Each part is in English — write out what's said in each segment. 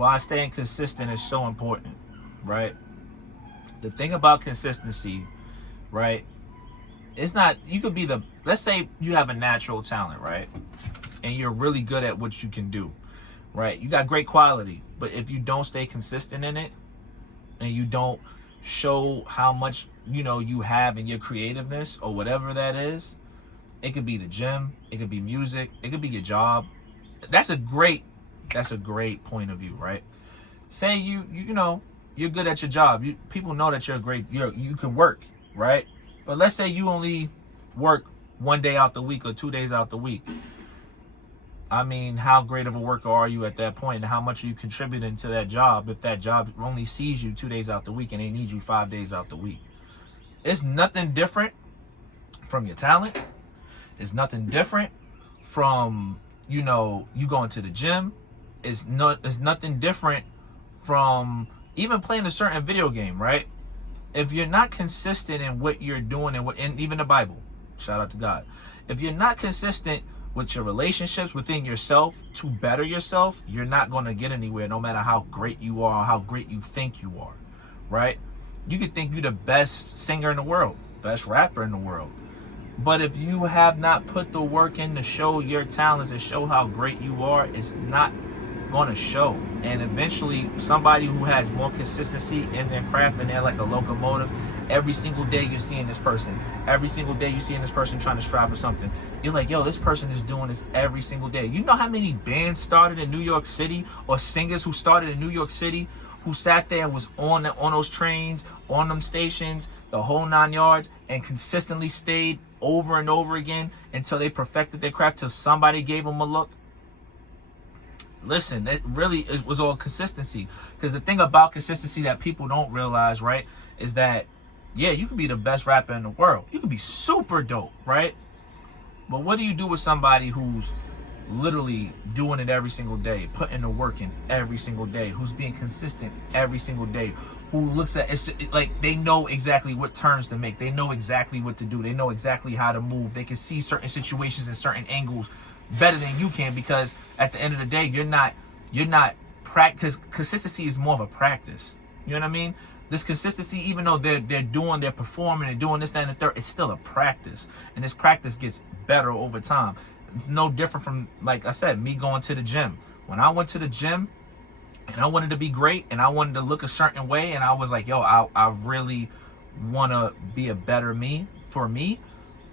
why staying consistent is so important, right? The thing about consistency, right? It's not, you could be let's say you have a natural talent, right? And you're really good at what you can do, right? You got great quality, but if you don't stay consistent in it and you don't show how much, you have in your creativeness or whatever that is, it could be the gym, it could be music, it could be your job. That's a great point of view, right? Say you're good at your job. People know that you can work, right? But let's say you only work 1 day out the week or 2 days out the week. I mean, how great of a worker are you at that point, and how much are you contributing to that job if that job only sees you 2 days out the week and they need you 5 days out the week? It's nothing different from your talent. It's nothing different from, you going to the gym. It's nothing different from even playing a certain video game, right? If you're not consistent in what you're doing and even the Bible, shout out to God. If you're not consistent with your relationships within yourself to better yourself, you're not going to get anywhere, no matter how great you are or how great you think you are, right? You could think you're the best singer in the world, best rapper in the world. But if you have not put the work in to show your talents and show how great you are, it's not going to show. And eventually, somebody who has more consistency in their craft and they're like a locomotive, every single day you're seeing this person. Every single day you're seeing this person trying to strive for something. You're like, yo, this person is doing this every single day. You know how many bands started in New York City, or singers who started in New York City, who sat there and was on those trains, on them stations, the whole 9 yards, and consistently stayed over and over again until they perfected their craft, till somebody gave them a look? Listen, it was all consistency. Because the thing about consistency that people don't realize, right, is that, yeah, you could be the best rapper in the world. You could be super dope, right? But what do you do with somebody who's literally doing it every single day, putting the work in every single day, who's being consistent every single day, who looks at it's just, like, they know exactly what turns to make, they know exactly what to do, they know exactly how to move, they can see certain situations and certain angles better than you can, because at the end of the day, you're not practice. Consistency is more of a practice. You know what I mean? This consistency, even though they're performing and doing this, that, and the third, it's still a practice, and this practice gets better over time. It's no different from, like I said, me going to the gym. When I went to the gym and I wanted to be great and I wanted to look a certain way, and I was like, yo, I really want to be a better me for me.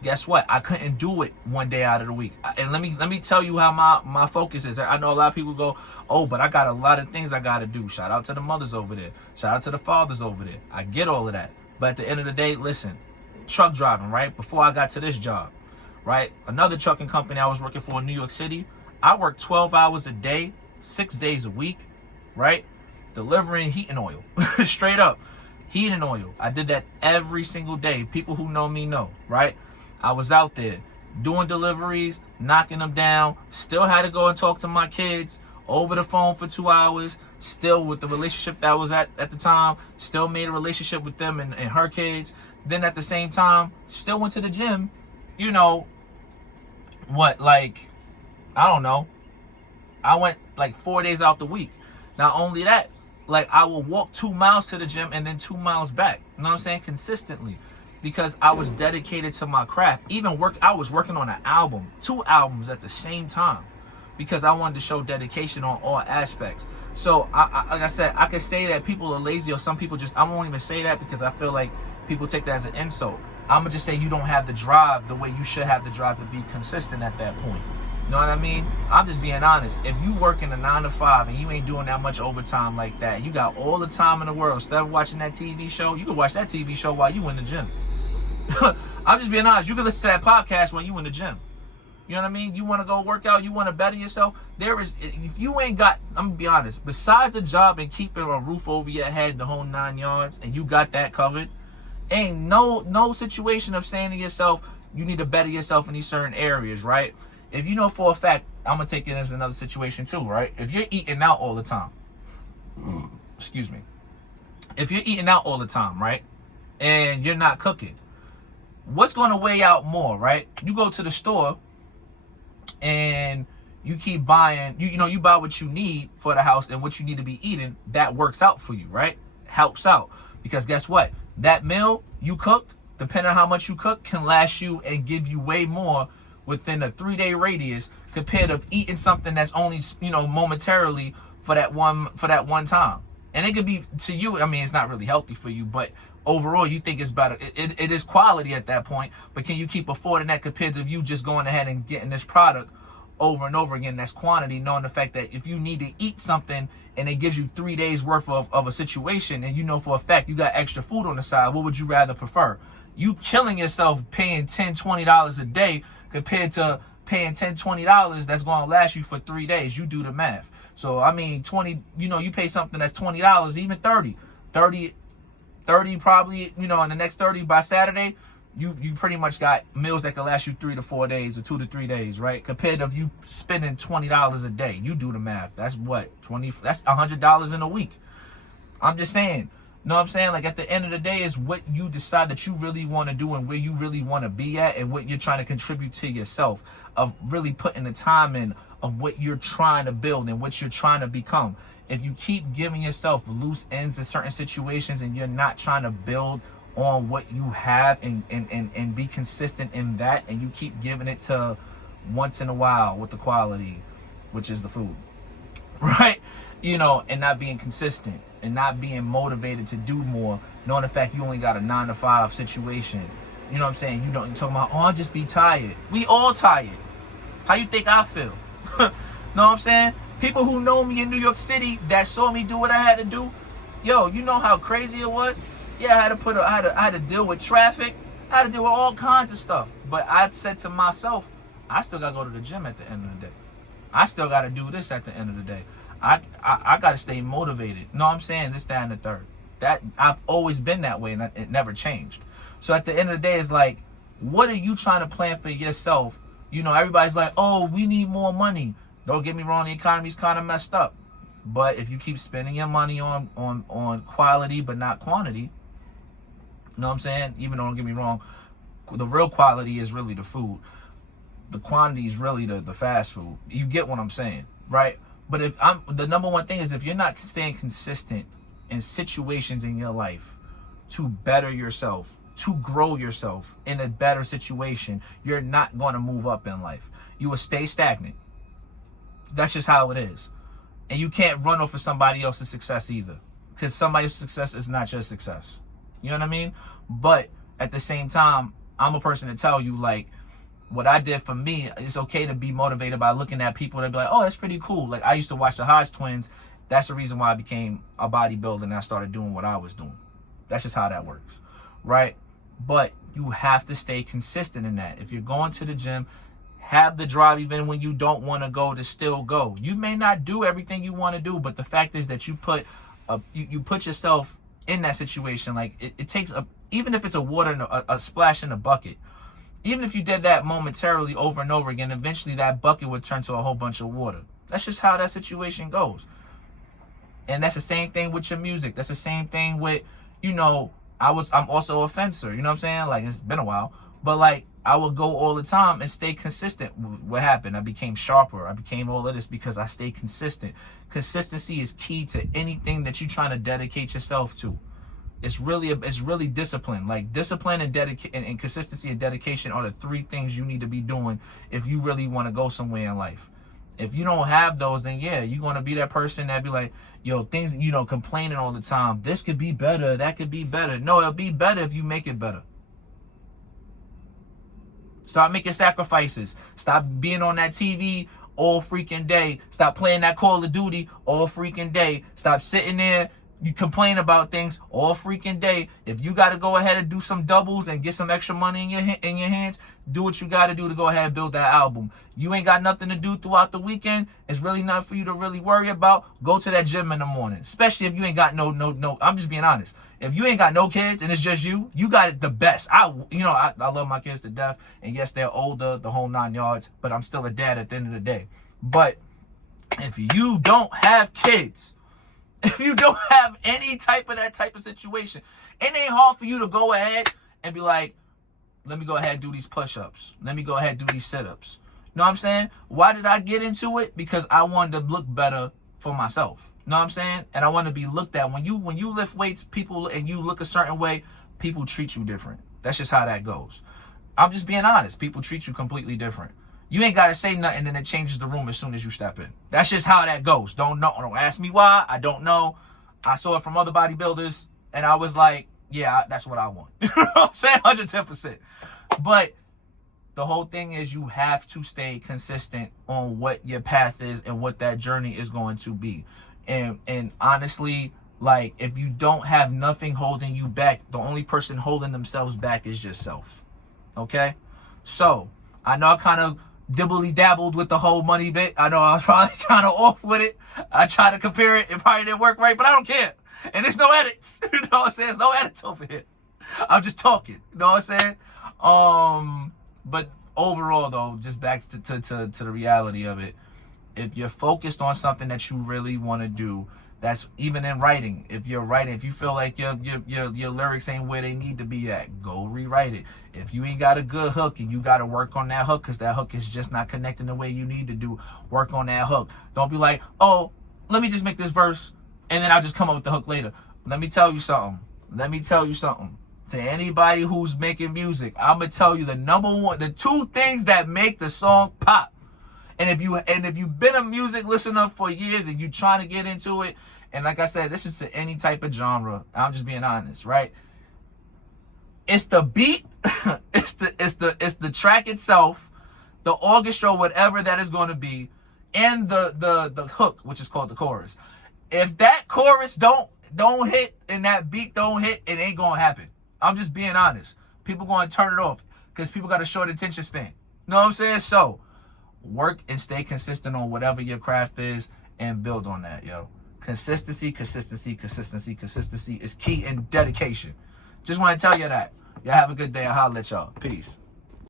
Guess what? I couldn't do it 1 day out of the week. And let me tell you how my focus is. I know a lot of people go, oh, but I got a lot of things I got to do. Shout out to the mothers over there. Shout out to the fathers over there. I get all of that. But at the end of the day, listen, truck driving, right? Before I got to this job, right? Another trucking company I was working for in New York City, I worked 12 hours a day, 6 days a week, right? Delivering heating oil, straight up, heating oil. I did that every single day. People who know me know, right? I was out there doing deliveries, knocking them down, still had to go and talk to my kids over the phone for 2 hours, still with the relationship that I was at the time, still made a relationship with them and her kids. Then at the same time, still went to the gym, I don't know. I went like 4 days out the week. Not only that, like, I will walk 2 miles to the gym and then 2 miles back. You know what I'm saying? Consistently. Because I was dedicated to my craft. I was working on an album, 2 albums at the same time, because I wanted to show dedication on all aspects. So, like I said, I could say that people are lazy, or some people I won't even say that, because I feel like people take that as an insult. I'm going to just say you don't have the drive the way you should have the drive to be consistent at that point. You know what I mean? I'm just being honest. If you work in a 9 to 5 and you ain't doing that much overtime like that, you got all the time in the world. Instead of watching that TV show, you can watch that TV show while you in the gym. I'm just being honest. You can listen to that podcast when you in the gym. You know what I mean? You want to go work out, you want to better yourself. If you ain't got, I'm going to be honest, besides a job and keeping a roof over your head, the whole 9 yards, and you got that covered, ain't no situation of saying to yourself, you need to better yourself in these certain areas, right? If you know for a fact, I'm going to take it as another situation too, right? If you're eating out all the time, excuse me. If you're eating out all the time, right? And you're not cooking, what's going to weigh out more, right? You go to the store and you keep buying, you buy what you need for the house and what you need to be eating. That works out for you, right? Helps out. Because guess what? That meal you cooked, depending on how much you cook, can last you and give you way more within a 3-day radius compared to eating something that's only, momentarily for that one time. And it could be, to you, I mean, it's not really healthy for you, but overall you think it's better. It is quality at that point, but can you keep affording that compared to you just going ahead and getting this product over and over again? That's quantity, knowing the fact that if you need to eat something and it gives you 3 days worth of a situation, and you know for a fact you got extra food on the side, what would you rather prefer? You killing yourself paying $10-$20 a day compared to paying $10-$20 that's going to last you for 3 days. You do the math. So I mean, 20, you pay something that's $20, even 30 probably, in the next 30 by Saturday, you pretty much got meals that can last you 3 to 4 days or 2 to 3 days, right? Compared to you spending $20 a day. You do the math. That's what, that's $100 in a week. I'm just saying. Know what I'm saying? Like, at the end of the day, is what you decide that you really want to do and where you really want to be at, and what you're trying to contribute to yourself, of really putting the time in of what you're trying to build and what you're trying to become. If you keep giving yourself loose ends in certain situations and you're not trying to build on what you have and be consistent in that, and you keep giving it to once in a while with the quality, which is the food, right? And not being consistent and not being motivated to do more, knowing the fact you only got a 9-to-5 situation. You know what I'm saying? You're talking about, I'll just be tired. We all tired. How you think I feel? Know what I'm saying? People who know me in New York City that saw me do what I had to do, yo, you know how crazy it was? Yeah, I had to deal with traffic. I had to deal with all kinds of stuff. But I said to myself, I still got to go to the gym at the end of the day. I still got to do this at the end of the day. I got to stay motivated. Know what I'm saying? This, that, and the third. That I've always been that way, and it never changed. So at the end of the day, it's like, what are you trying to plan for yourself? Everybody's like, oh, we need more money. Don't get me wrong, the economy's kind of messed up. But if you keep spending your money on quality but not quantity, you know what I'm saying? Even though, don't get me wrong, the real quality is really the food. The quantity is really the fast food. You get what I'm saying, right? But the number one thing is, if you're not staying consistent in situations in your life to better yourself, to grow yourself in a better situation, you're not going to move up in life. You will stay stagnant. That's just how it is. And you can't run off of somebody else's success either, because somebody's success is not your success. You know what I mean? But at the same time, I'm a person to tell you, like, what I did for me, it's okay to be motivated by looking at people that be like, oh, that's pretty cool. Like, I used to watch the Hodge twins. That's the reason why I became a bodybuilder and I started doing what I was doing. That's just how that works, right? But you have to stay consistent in that. If you're going to the gym, have the drive even when you don't want to go, to still go. You may not do everything you want to do, but the fact is that you put yourself in that situation. Like, it takes even if it's a water, a splash in a bucket. Even if you did that momentarily over and over again, eventually that bucket would turn to a whole bunch of water. That's just how that situation goes. And that's the same thing with your music. That's the same thing with, I'm also a fencer. You know what I'm saying? Like, it's been a while. But, like, I would go all the time and stay consistent. What happened? I became sharper. I became all of this because I stayed consistent. Consistency is key to anything that you're trying to dedicate yourself to. It's really discipline. Like, discipline and consistency and dedication are the 3 things you need to be doing if you really want to go somewhere in life. If you don't have those, then yeah, you're going to be that person that be like, yo, things, complaining all the time. This could be better. That could be better. No, it'll be better if you make it better. Stop making sacrifices. Stop being on that TV all freaking day. Stop playing that Call of Duty all freaking day. Stop sitting there. You complain about things all freaking day. If you got to go ahead and do some doubles and get some extra money in your hands, do what you got to do to go ahead and build that album. You ain't got nothing to do throughout the weekend. It's really not for you to really worry about. Go to that gym in the morning, especially if you ain't got no. I'm just being honest. If you ain't got no kids and it's just you got it the best. I love my kids to death, and yes, they're older, the whole 9 yards, but I'm still a dad at the end of the day. But if you don't have kids, if you don't have any type of situation, it ain't hard for you to go ahead and be like, let me go ahead and do these push-ups. Let me go ahead and do these sit-ups. know what I'm saying? Why did I get into it? Because I wanted to look better for myself. Know what I'm saying? And I want to be looked at. When you lift weights, people, and you look a certain way, people treat you different. That's just how that goes. I'm just being honest. People treat you completely different. You ain't got to say nothing, and it changes the room as soon as you step in. That's just how that goes. Don't ask me why. I don't know. I saw it from other bodybuilders, and I was like, yeah, that's what I want. You know what I'm saying? 110%. But the whole thing is you have to stay consistent on what your path is and what that journey is going to be. And honestly, like, if you don't have nothing holding you back, the only person holding themselves back is yourself. Okay? So, I know I kind of dibbly dabbled with the whole money bit. I know I was probably kind of off with it. I tried to compare it. It probably didn't work right, but I don't care. And there's no edits. You know what I'm saying? There's no edits over here. I'm just talking. You know what I'm saying? But overall, though, just back to the reality of it. If you're focused on something that you really want to do, that's even in writing. If you're writing, if you feel like your lyrics ain't where they need to be at, go rewrite it. If you ain't got a good hook and you got to work on that hook because that hook is just not connecting the way you need to do, work on that hook. Don't be like, oh, let me just make this verse and then I'll just come up with the hook later. Let me tell you something. To anybody who's making music, I'm going to tell you the two things that make the song pop. And if you've been a music listener for years and you trying to get into it, and like I said, this is to any type of genre. I'm just being honest, right? It's the beat, it's the track itself, the orchestra, whatever that is going to be, and the hook, which is called the chorus. If that chorus don't hit and that beat don't hit, it ain't gonna happen. I'm just being honest. People gonna turn it off because people got a short attention span. You know what I'm saying? So work and stay consistent on whatever your craft is and build on that, yo. Consistency is key, and dedication. Just want to tell you that. Y'all have a good day. I'll holler at y'all. Peace.